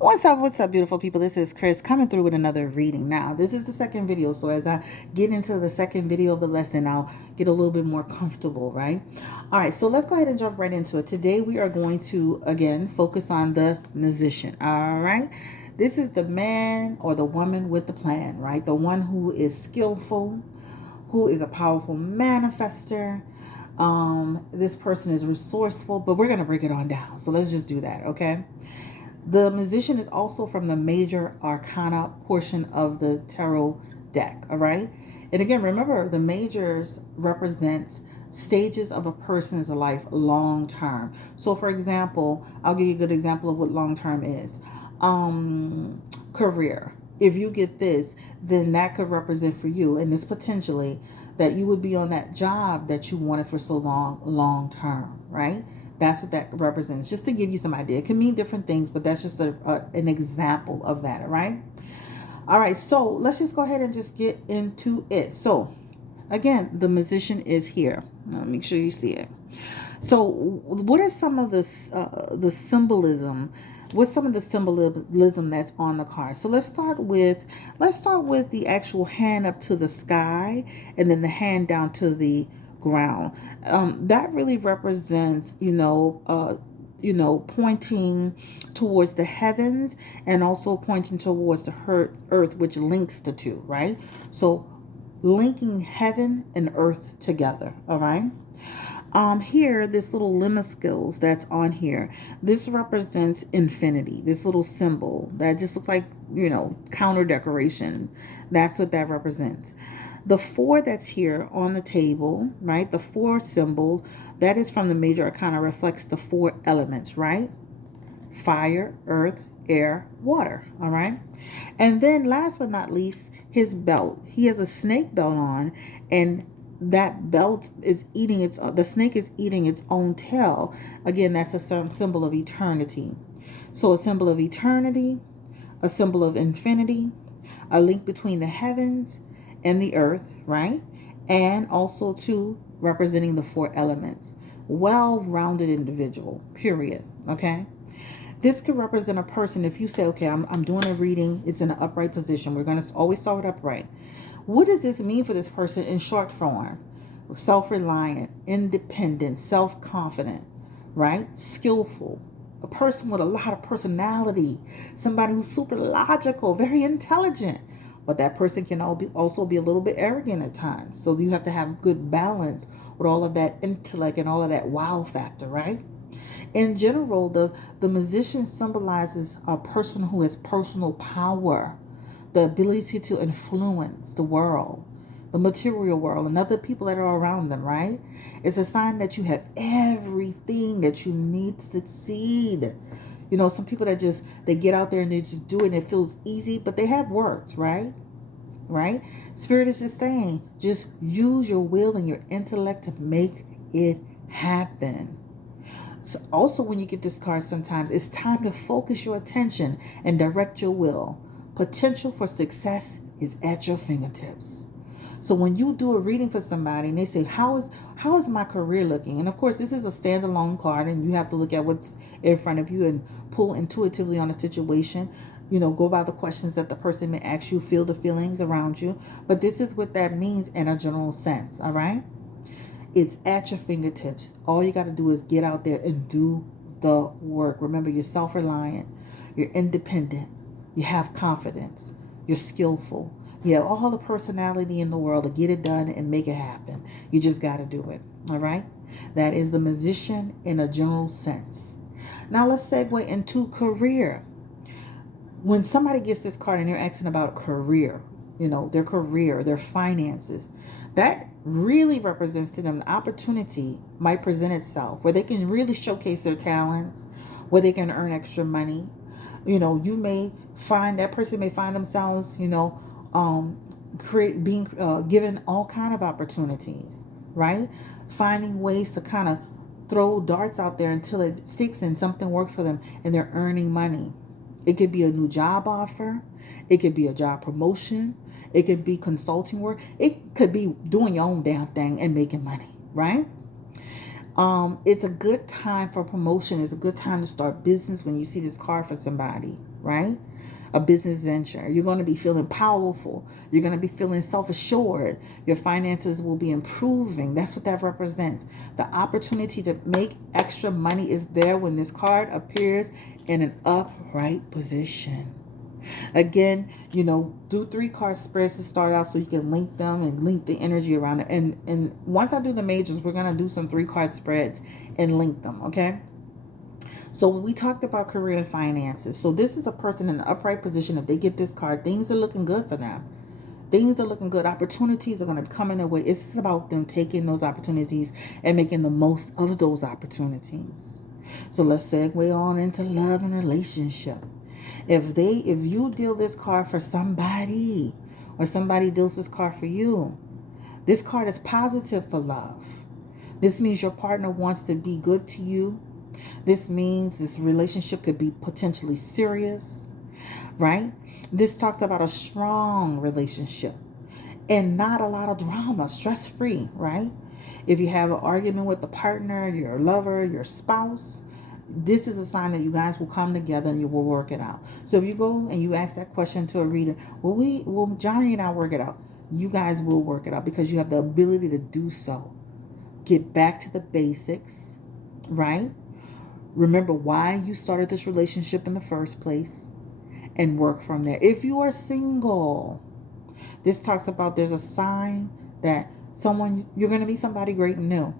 What's up, beautiful people? This is Chris coming through with another reading. Now, this is the second video, so as I get into the second video of the lesson, I'll get a little bit more comfortable, right? All right, so let's go ahead and jump right into it. Today, we are going to, again, focus on the musician, all right? This is the man or the woman with the plan, right? The one who is skillful, who is a powerful manifester. This person is resourceful, but we're going to break it on down. So let's just do that, okay? The musician is also from the major arcana portion of the tarot deck, all right? And again, remember, the majors represent stages of a person's life long term. So, for example, I'll give you a good example of what long term is. Career. If you get this, then that could represent for you, and this potentially that you would be on that job that you wanted for so long term, right? That's what that represents. Just to give you some idea, it can mean different things, but that's just an example of that. All right. All right. So let's just go ahead and just get into it. So again, the musician is here. Now, make sure you see it. So, what are some of the symbolism? What's some of the symbolism that's on the card? So let's start with the actual hand up to the sky, and then the hand down to the ground. That really represents, pointing towards the heavens and also pointing towards the earth, which links the two, right? So, linking heaven and earth together. All right. Here, this little lemma that's on here, this represents infinity. This little symbol that just looks like, counter decoration. That's what that represents. The four that's here on the table, right? The four symbol, that is from the major arcana, reflects the four elements, right? Fire, earth, air, water. All right. And then last but not least, his belt. He has a snake belt on, and that belt is the snake is eating its own tail. Again, that's a symbol of eternity. So a symbol of eternity, a symbol of infinity, a link between the heavens and the earth, right? And also too representing the four elements. Well-rounded individual, period. Okay. This could represent a person. If you say, okay, I'm doing a reading, it's in an upright position. We're going to always start with upright. What does this mean for this person in short form? Self-reliant, independent, self-confident, right? Skillful, a person with a lot of personality, somebody who's super logical, very intelligent. But that person can also be a little bit arrogant at times. So you have to have good balance with all of that intellect and all of that wow factor, right? In general, the musician symbolizes a person who has personal power, the ability to influence the world, the material world, and other people that are around them, right? It's a sign that you have everything that you need to succeed. Some people they get out there and they just do it and it feels easy, but they have worked, right? Right? Spirit is just saying, just use your will and your intellect to make it happen. So also, when you get this card, sometimes it's time to focus your attention and direct your will. Potential for success is at your fingertips. So when you do a reading for somebody and they say, how is my career looking? And of course, this is a standalone card and you have to look at what's in front of you and pull intuitively on a situation. Go by the questions that the person may ask you, feel the feelings around you. But this is what that means in a general sense, all right? It's at your fingertips. All you got to do is get out there and do the work. Remember, you're self-reliant, you're independent, you have confidence, you're skillful, you have all the personality in the world to get it done and make it happen. You just got to do it. All right? That is the musician in a general sense. Now let's segue into career. When somebody gets this card and they're asking about career, their career, their finances, that really represents to them the opportunity might present itself where they can really showcase their talents, where they can earn extra money. You may find that person may find themselves, being given all kind of opportunities, right? Finding ways to kind of throw darts out there until it sticks and something works for them and they're earning money. It could be a new job offer. It could be a job promotion. It could be consulting work. It could be doing your own damn thing and making money, right? It's a good time for promotion. It's a good time to start business when you see this card for somebody, right? A business venture. You're going to be feeling powerful. You're going to be feeling self-assured. Your finances will be improving. That's what that represents. The opportunity to make extra money is there when this card appears in an upright position. Again, do 3 card spreads to start out so you can link them and link the energy around it. And once I do the majors, we're gonna do some 3 card spreads and link them, okay? So we talked about career and finances. So this is a person in an upright position. If they get this card, things are looking good for them. Things are looking good. Opportunities are going to come in their way. It's about them taking those opportunities and making the most of those opportunities. So let's segue on into love and relationship. If you deal this card for somebody, or somebody deals this card for you, this card is positive for love. This means your partner wants to be good to you. This means this relationship could be potentially serious, right? This talks about a strong relationship and not a lot of drama, stress-free, right? If you have an argument with the partner, your lover, your spouse, this is a sign that you guys will come together and you will work it out. So if you go and you ask that question to a reader, will Johnny and I work it out? You guys will work it out because you have the ability to do so. Get back to the basics, right? Remember why you started this relationship in the first place and work from there. If you are single, this talks about there's a sign that you're going to meet somebody great and new.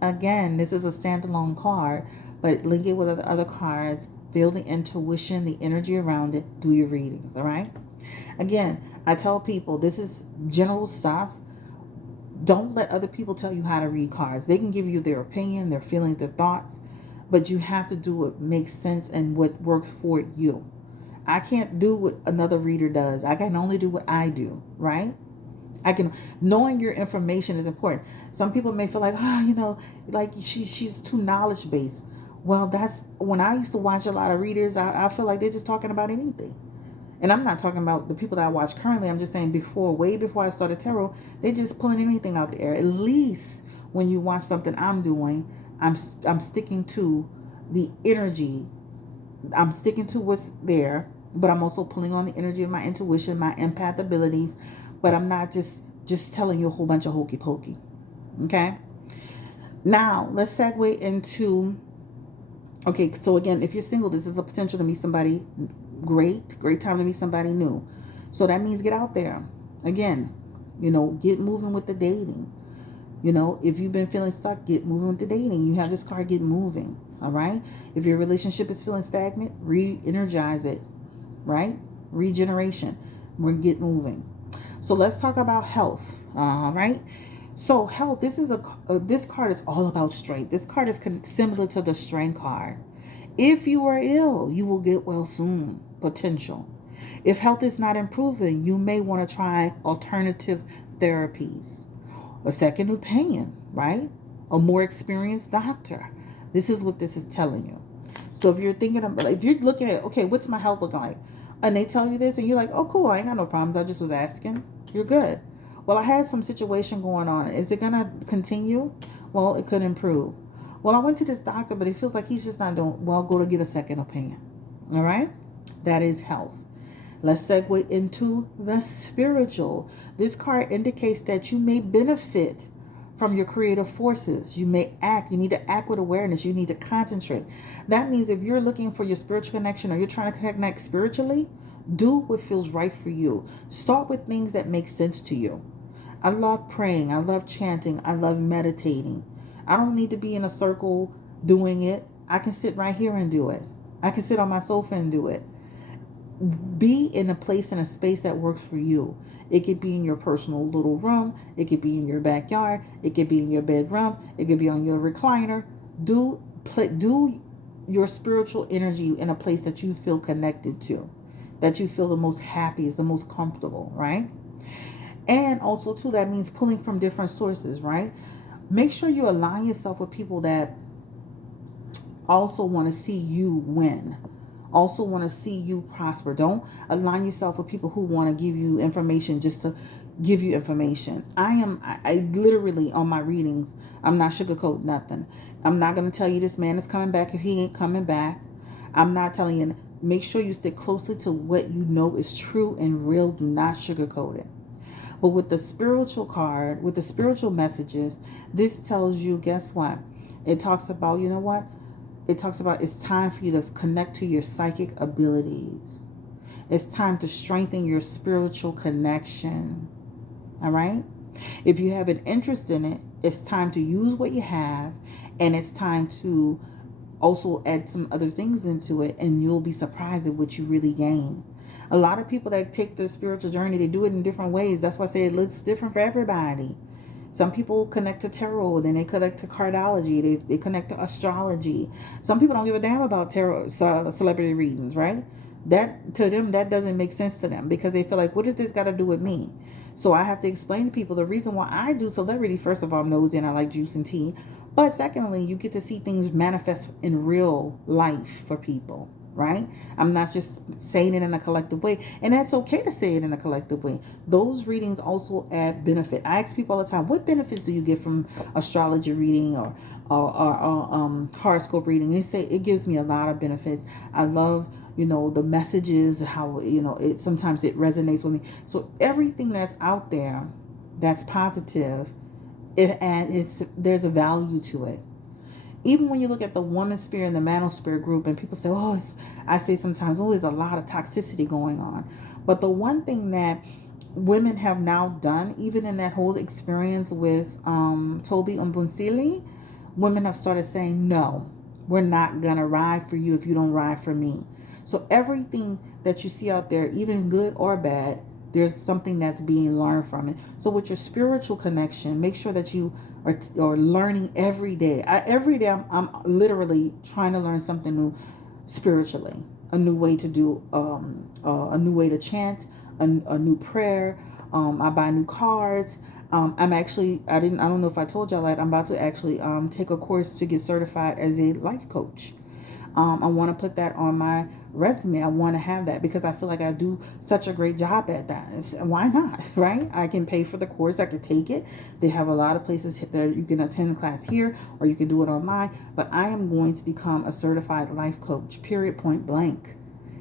Again, this is a standalone card, but link it with other cards. Feel the intuition, the energy around it. Do your readings, all right? Again, I tell people this is general stuff. Don't let other people tell you how to read cards. They can give you their opinion, their feelings, their thoughts, but you have to do what makes sense and what works for you. I can't do what another reader does. I can only do what I do, right? Knowing your information is important. Some people may feel like, like she's too knowledge based. Well, that's when I used to watch a lot of readers, I feel like they're just talking about anything. And I'm not talking about the people that I watch currently. I'm just saying way before I started tarot, they're just pulling anything out the air. At least when you watch something I'm doing, I'm sticking to the energy. I'm sticking to what's there, but I'm also pulling on the energy of my intuition, my empath abilities. But I'm not just telling you a whole bunch of hokey pokey. Okay? Now, let's segue into, okay, so again, if you're single, this is a potential to meet somebody great time to meet somebody new. So that means get out there. Again, get moving with the dating. If you've been feeling stuck, get moving with the dating. You have this card, get moving. All right. If your relationship is feeling stagnant, re-energize it. Right? Regeneration. Get moving. So let's talk about health. All right. So health. This card is all about strength. This card is similar to the strength card. If you are ill, you will get well soon. Potential. If health is not improving, you may want to try alternative therapies. A second opinion, right? A more experienced doctor. This is what this is telling you. So if you're looking at, okay, what's my health looking like? And they tell you this and you're like, oh, cool, I ain't got no problems. I just was asking. You're good. Well, I had some situation going on. Is it going to continue? Well, it could improve. Well, I went to this doctor, but it feels like he's just not doing well. Go to get a second opinion. All right? That is health. Let's segue into the spiritual. This card indicates that you may benefit from your creative forces. You need to act with awareness. You need to concentrate. That means if you're looking for your spiritual connection or you're trying to connect spiritually, do what feels right for you. Start with things that make sense to you. I love praying. I love chanting. I love meditating. I don't need to be in a circle doing it. I can sit right here and do it. I can sit on my sofa and do it. Be in a place, in a space that works for you. It could be in your personal little room. It could be in your backyard. It could be in your bedroom. It could be on your recliner. Do your spiritual energy in a place that you feel connected to, that you feel the most happiest, the most comfortable, right? And also, too, that means pulling from different sources, right? Make sure you align yourself with people that also want to see you win. also want to see you prosper. Don't align yourself with people who want to give you information just to give you information. I literally on my readings, I'm not sugarcoat nothing. I'm not going to tell you this man is coming back if he ain't coming back. I'm not telling you. Make sure you stick closely to what you know is true and real. Do not sugarcoat it. But with the spiritual card, with the spiritual messages, this tells you, guess what? It talks about, you know what? It talks about it's time for you to connect to your psychic abilities. It's time to strengthen your spiritual connection. All right? If you have an interest in it, it's time to use what you have, and it's time to also add some other things into it, and you'll be surprised at what you really gain. A lot of people that take the spiritual journey, they do it in different ways. That's why I say it looks different for everybody. Some people connect to tarot, then they connect to cardology, they connect to astrology. Some people don't give a damn about tarot, celebrity readings, right? That to them, that doesn't make sense to them because they feel like, what does this got to do with me? So I have to explain to people the reason why I do celebrity. First of all, I'm nosy and I like juice and tea. But secondly, you get to see things manifest in real life for people, right? I'm not just saying it in a collective way. And that's okay to say it in a collective way. Those readings also add benefit. I ask people all the time, what benefits do you get from astrology reading or horoscope reading? They say it gives me a lot of benefits. I love, the messages, how, it sometimes it resonates with me. So everything that's out there that's positive, there's a value to it. Even when you look at the woman spirit and the manosphere group, and people say, I say sometimes, there's a lot of toxicity going on. But the one thing that women have now done, even in that whole experience with Toby Umbunsili, women have started saying, no, we're not going to ride for you if you don't ride for me. So everything that you see out there, even good or bad, there's something that's being learned from it. So with your spiritual connection, make sure that you are learning every day. Every day I'm literally trying to learn something new spiritually. A new way to do, a new way to chant, a new prayer. I buy new cards. I'm actually, I don't know if I told y'all that, I'm about to actually take a course to get certified as a life coach. I want to put that on my resume. I want to have that because I feel like I do such a great job at that. Why not, right? I can pay for the course. I could take it. They have a lot of places that you can attend the class here or you can do it online. But I am going to become a certified life coach, period, point blank.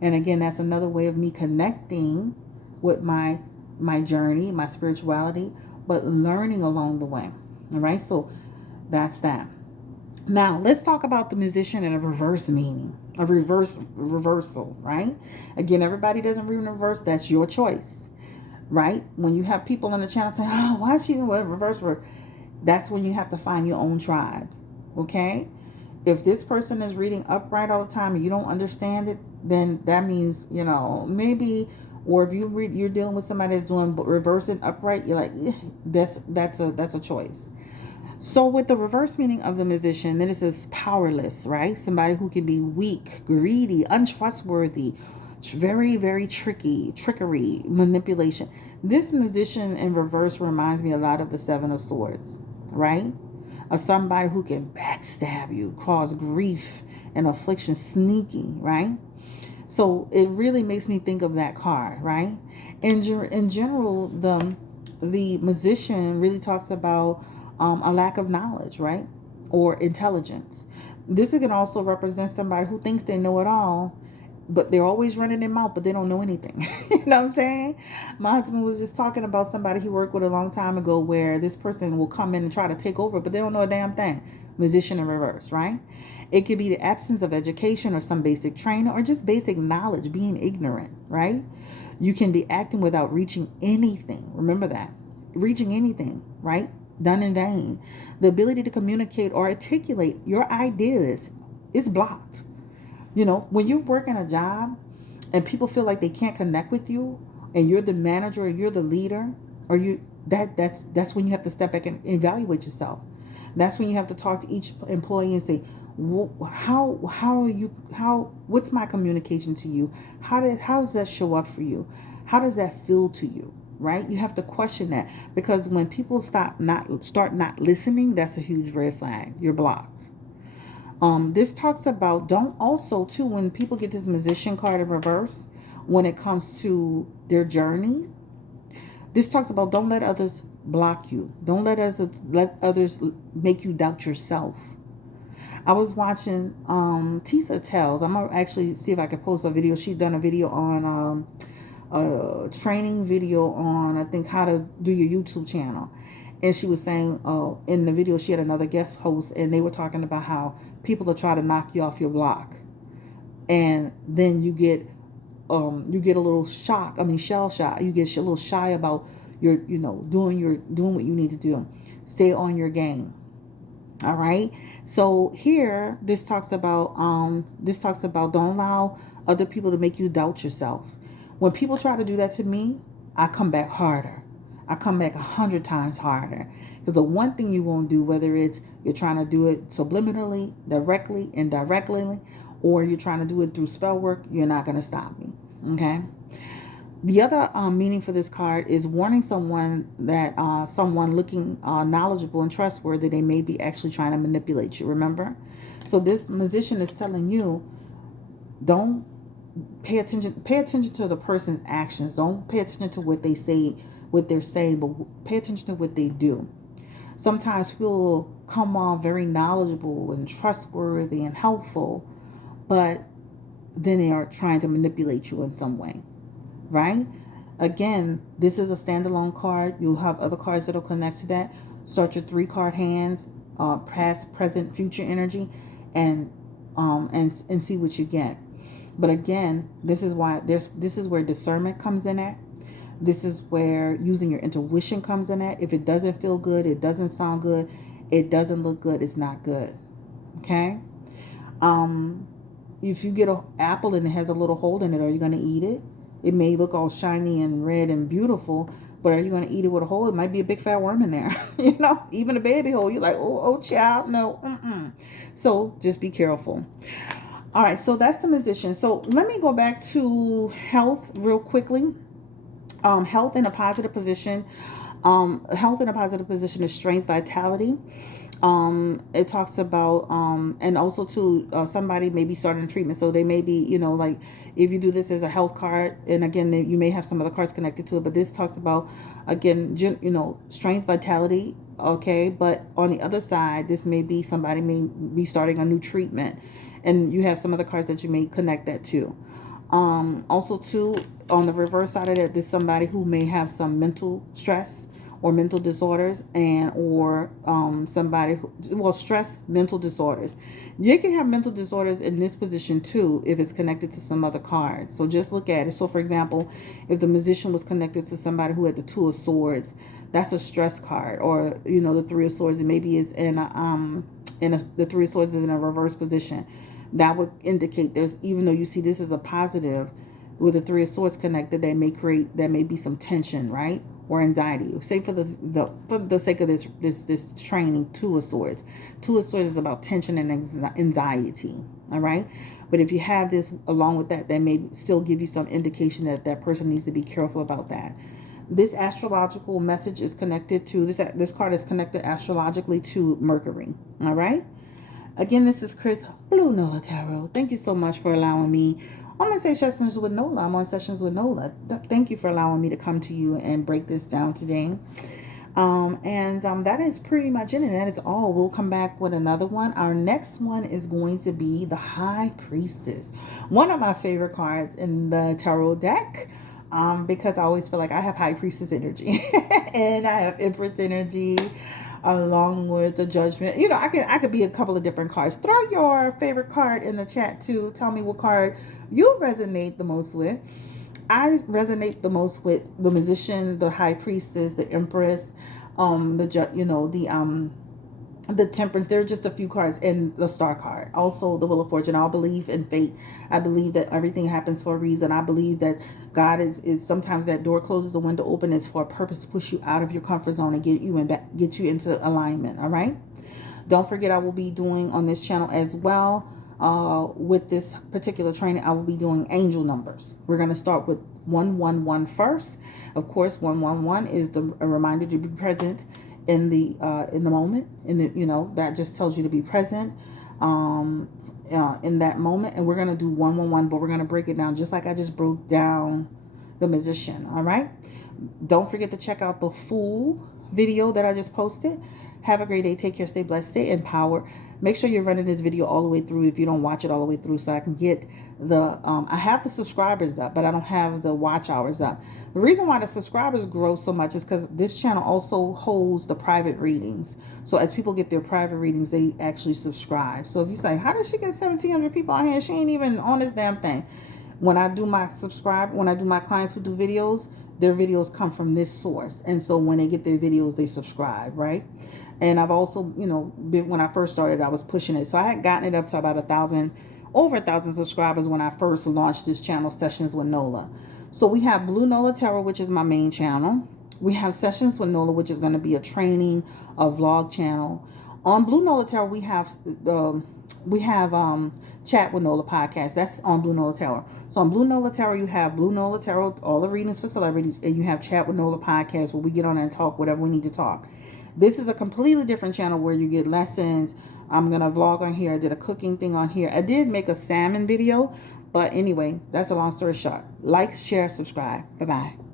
And again, that's another way of me connecting with my journey, my spirituality, but learning along the way. All right. So that's that. Now, let's talk about the musician and a reverse meaning, a reversal, right? Again, everybody doesn't read in reverse. That's your choice, right? When you have people on the channel saying, why is she in reverse? That's when you have to find your own tribe, okay? If this person is reading upright all the time and you don't understand it, then that means, maybe, or if you're dealing with somebody that's doing reverse and upright, you're like, that's a choice. So with the reverse meaning of the musician, this is powerless, right? Somebody who can be weak, greedy, untrustworthy, very, very trickery, manipulation. This musician in reverse reminds me a lot of the Seven of Swords, right? Of somebody who can backstab you, cause grief and affliction, sneaky, right? So it really makes me think of that card, right? In general, the musician really talks about a lack of knowledge, right? Or intelligence. This can also represent somebody who thinks they know it all, but they're always running their mouth, but they don't know anything. You know what I'm saying? My husband was just talking about somebody he worked with a long time ago where this person will come in and try to take over, but they don't know a damn thing. Musician in reverse, right? It could be the absence of education or some basic training or just basic knowledge, being ignorant, right? You can be acting without reaching anything. Remember that. Reaching anything, right? Done in vain. The ability to communicate or articulate your ideas is blocked. When you're working a job and people feel like they can't connect with you and you're the manager or you're the leader or that's when you have to step back and evaluate yourself. That's when you have to talk to each employee and say, what's my communication to you? How does that show up for you? How does that feel to you? Right? You have to question that because when people start not listening, that's a huge red flag. You're blocked. This talks about, don't also too, when people get this musician card in reverse, when it comes to their journey, this talks about don't let others block you. Don't let others make you doubt yourself. I was watching Tisa Tells. I'm gonna actually see if I can post a video. She's done a video on a training video on, I think, how to do your YouTube channel. And she was saying, in the video, she had another guest host, and they were talking about how people will try to knock you off your block, and then you get a little shock. I mean, shell shock. You get a little shy about doing what you need to do. Stay on your game. All right. So here, this talks about don't allow other people to make you doubt yourself. When people try to do that to me, I come back harder. I come back 100 times harder. Because the one thing you won't do, whether it's you're trying to do it subliminally, directly, indirectly, or you're trying to do it through spell work, you're not going to stop me. Okay. The other meaning for this card is warning someone that someone looking knowledgeable and trustworthy, they may be actually trying to manipulate you. Remember? So this musician is telling you, don't pay attention. Pay attention to the person's actions. Don't pay attention to what they say, what they're saying, but pay attention to what they do. Sometimes people will come on very knowledgeable and trustworthy and helpful, but then they are trying to manipulate you in some way. Right? Again, this is a standalone card. You'll have other cards that'll connect to that. Start your 3-card hands, past, present, future energy, and see what you get. But again, this is where discernment comes in at. This is where using your intuition comes in at. If it doesn't feel good, it doesn't sound good, it doesn't look good, it's not good. Okay? If you get an apple and it has a little hole in it, are you going to eat it? It may look all shiny and red and beautiful, but are you going to eat it with a hole? It might be a big fat worm in there. Even a baby hole. You're like, oh, child, no. So just be careful. All right, so that's the musician. So let me go back to health real quickly. Health in a positive position. Health in a positive position is strength, vitality. It talks about and also to somebody may be starting treatment, so they may be, like, if you do this as a health card, and again you may have some other cards connected to it, but this talks about, again, strength, vitality. Okay, but on the other side, this may be somebody may be starting a new treatment, and you have some other cards that you may connect that to. Also too, on the reverse side of that, there's somebody who may have some mental stress or mental disorders, and or somebody who, stress, mental disorders. You can have mental disorders in this position too if it's connected to some other cards. So just look at it. So for example, if the musician was connected to somebody who had the 2 of Swords, that's a stress card. Or the 3 of Swords, it maybe is the 3 of Swords is in a reverse position. That would indicate even though you see this is a positive, with the 3 of Swords connected, there may be some tension, right? Or anxiety. Say for the sake of this training, 2 of Swords. 2 of Swords is about tension and anxiety. All right. But if you have this along with that may still give you some indication that person needs to be careful about that. This astrological message is connected to this card is connected astrologically to Mercury. All right. Again, this is Chris, Blue Nola Tarot. Thank you so much for allowing me. I'm going to say Sessions with Nola. I'm on Sessions with Nola. Thank you for allowing me to come to you and break this down today. That is pretty much it. And that is all. We'll come back with another one. Our next one is going to be the High Priestess. One of my favorite cards in the tarot deck. Because I always feel like I have High Priestess energy. And I have Empress energy, along with the Judgment. I could be a couple of different cards. Throw your favorite card in the chat too. Tell me what card you resonate the most with. I resonate the most with the Musician, the High Priestess, the Empress, the Temperance. There are just a few cards in the Star card. Also the Wheel of Fortune. I believe in fate. I believe that everything happens for a reason. I believe that God is sometimes that door closes, the window open, is for a purpose, to push you out of your comfort zone and get you into alignment. All right. Don't forget, I will be doing on this channel as well. With this particular training, I will be doing angel numbers. We're going to start with 111 first. Of course, 111 is a reminder to be present in the moment. That just tells you to be present. in that moment, and we're going to do 111, but we're going to break it down just like I just broke down the musician. All right. Don't forget to check out the full video that I just posted. Have a great day. Take care. Stay blessed. Stay empowered. Make sure you're running this video all the way through if you don't watch it all the way through, so I can get the I have the subscribers up, but I don't have the watch hours up. The reason why the subscribers grow so much is because this channel also holds the private readings. So as people get their private readings, they actually subscribe. So if you say, how does she get 1,700 people on here? She ain't even on this damn thing. When I do my clients who do videos, their videos come from this source. And so when they get their videos, they subscribe, right? And I've also, you know, when I first started, I was pushing it. So I had gotten it up to about over 1,000 subscribers when I first launched this channel, Sessions with Nola. So we have Blue Nola Tarot, which is my main channel. We have Sessions with Nola, which is going to be a training, a vlog channel. On Blue Nola Tarot, we have Chat with Nola podcast. That's on Blue Nola Tarot. So on Blue Nola Tarot, you have Blue Nola Tarot, all the readings for celebrities, and you have Chat with Nola podcast, where we get on and talk whatever we need to talk. This is a completely different channel where you get lessons. I'm going to vlog on here. I did a cooking thing on here. I did make a salmon video. But anyway, that's a long story short. Like, share, subscribe. Bye-bye.